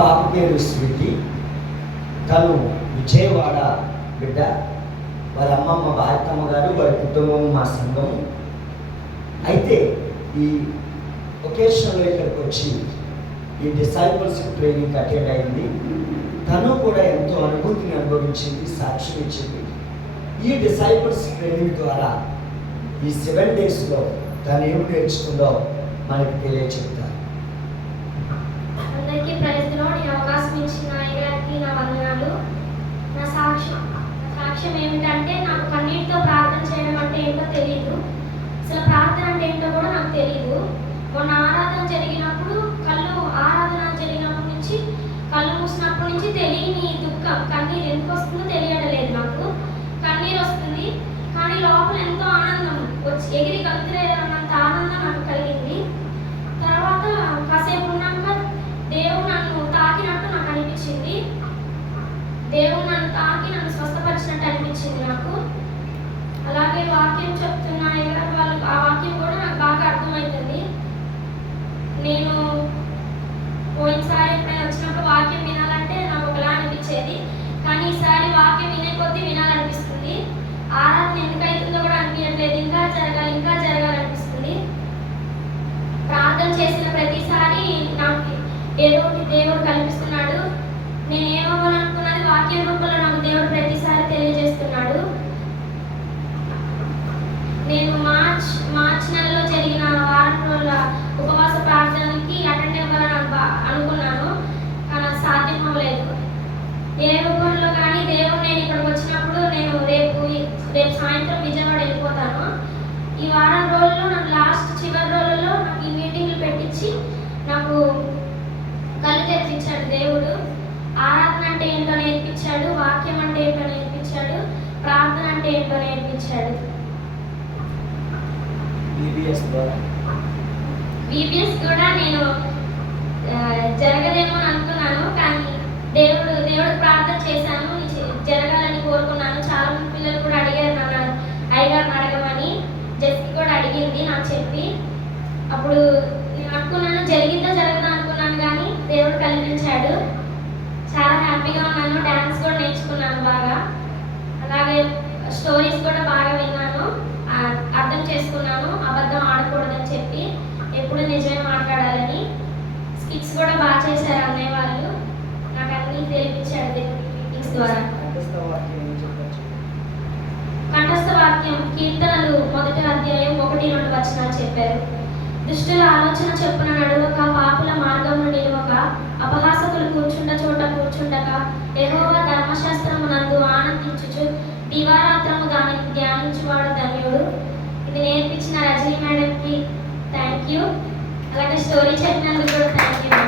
పాప పేరు శృతి తను విజయవాడ బిడ్డ వారి అమ్మమ్మ భారతమ్మ గారు వారి కుటుంబం మా సంఘం అయితే ఈ ఒకేషన్లో ఇక్కడికి వచ్చి ఈ డిసైపుల్స్కి ట్రైనింగ్ అటెండ్ అయింది. తను కూడా ఎంతో అనుభూతిని అనుభవించింది సాక్ష్యం ఇచ్చింది ఈ డిసైపుల్స్ ట్రైనింగ్ ద్వారా ఈ సెవెన్ డేస్లో తను ఏమి నేర్చుకుందో మనకి తెలియచెప్తారు అందరికీ ప్రైజ్ లోడ్ ఈ అవకాశం ఇచ్చిన అయ్యగారికి నా వందనాలు నా సాక్ష్యం నా సాక్ష్యం ఏమిటంటే నాకు కన్నీటితో ప్రార్థన చేయడం అంటే ఏంటో తెలియదు అసలు ప్రార్థన అంటే ఏంటో కూడా నాకు తెలియదు మొన్న ఆరాధన జరిగినప్పుడు కళ్ళు ఆరాధన జరిగినప్పటి నుంచి కళ్ళు మూసినప్పటి నుంచి తెలియని దుఃఖం. కన్నీరు ఎందుకు వస్తుందో తెలియడం లేదు నాకు కన్నీరు వస్తుంది కానీ లోపల ఎంతో ఆనందం వచ్చి ఎగిరి గంతులేదన్నంత ఆనందం నాకు కలిగింది తర్వాత కాసేపు ఉన్నాక దేవుడు నన్ను తాకినట్టు నాకు అనిపించింది దేవుడు నన్ను తాకి నన్ను స్వస్థపరిచినట్టు అనిపించింది నాకు అలాగే వాక్యం చెప్తున్న ఎవరు వాళ్ళు ఆ వాక్యం కూడా నాకు బాగా అర్థమవుతుంది నేను పోయినసారి ఎప్పుడైనా వచ్చినప్పుడు వాక్యం వినాలంటే నాకు ఒకలా అనిపించేది కానీ ఈసారి వాక్యం వినే కొద్దీ వినాలనిపిస్తుంది ఆరాధన ఎందుకైతుందో కూడా అనిపించట్లేదు. ఇంకా జరగాలి ఇంకా జరగాలనిపిస్తుంది. ప్రార్థన చేసిన ప్రతిసారి నాకు ఏదో ఒకటి దేవుడు కల్పిస్తున్నాడు. నేను ఏమవ్వాలనుకున్నది వాక్య రూపంలో నాకు దేవుడు ప్రతిసారి తెలియజేస్తున్నాడు. నేను సాయంత్రం విజయవాడ వెళ్ళిపోతాను. ఈ వారం రోజుల్లో నాకు లాస్ట్ చివరి రోజుల్లో నాకు ఈ మీటింగ్లు పెట్టించి నాకు కళ్ళు తెరిపించాడు దేవుడు. ఆరాధన అంటే ఏంటో నేర్పించాడు వాక్యం అంటే ఏంటో నేర్పించాడు ప్రార్థన అంటే ఏంటో నేర్పించాడు. బీబీఎస్ కూడా నేను జరగదేమో అని అనుకున్నాను కానీ దేవుడు దేవుడు ప్రార్థన చేశాను ఇది జరగాలని కోరుకున్నాను చాలా మంది పిల్లలు కూడా అడిగారు నన్ను అయ్యగారిని అడగమని జస్కి కూడా అడిగింది నాకు చెప్పి అప్పుడు నేను అనుకున్నాను జరిగిందో జరగదో అనుకున్నాను కానీ దేవుడు కల్పించాడు చాలా హ్యాపీగా ఉన్నాను. డ్యాన్స్ కూడా నేర్చుకున్నాను బాగా. అలాగే స్టోరీస్ కూడా బాగా విన్నాను. అర్థం చేసుకున్నాను. అబద్ధం ఆడకూడదని చెప్పి ఎప్పుడు నిజమే మాట్లాడాలని. స్కిట్స్ కూడా బాగా చేశారు అన్నయ్య వాళ్ళు. నాకు అన్నీ తెలిపించాడు దేవుడి మీటింగ్స్ ద్వారా. కంఠస్థ వాక్యం కీర్తనలు మొదటి అధ్యాయం ఒకటి రెండు వచనాలు చెప్పారు. దుష్టుల ఆలోచన చెప్పున నడవక పాపుల మార్గమును నిలవక అపహాసకులు కూర్చుండ చోట కూర్చుండక యెహోవా ధర్మశాస్త్రము నందు ఆనందించుచు దివారాత్రము దానిని ధ్యానించువాడు ధన్యుడు. ఇది నేర్పించిన రజనీ మేడంకి థ్యాంక్ యూ అలాగే స్టోరీ చెప్పినందుకు కూడా థ్యాంక్ యూ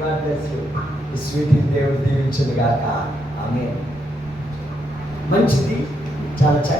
God దేవుడు దీవించును గాక ఆమె మంచిది. చాలా చక్కగా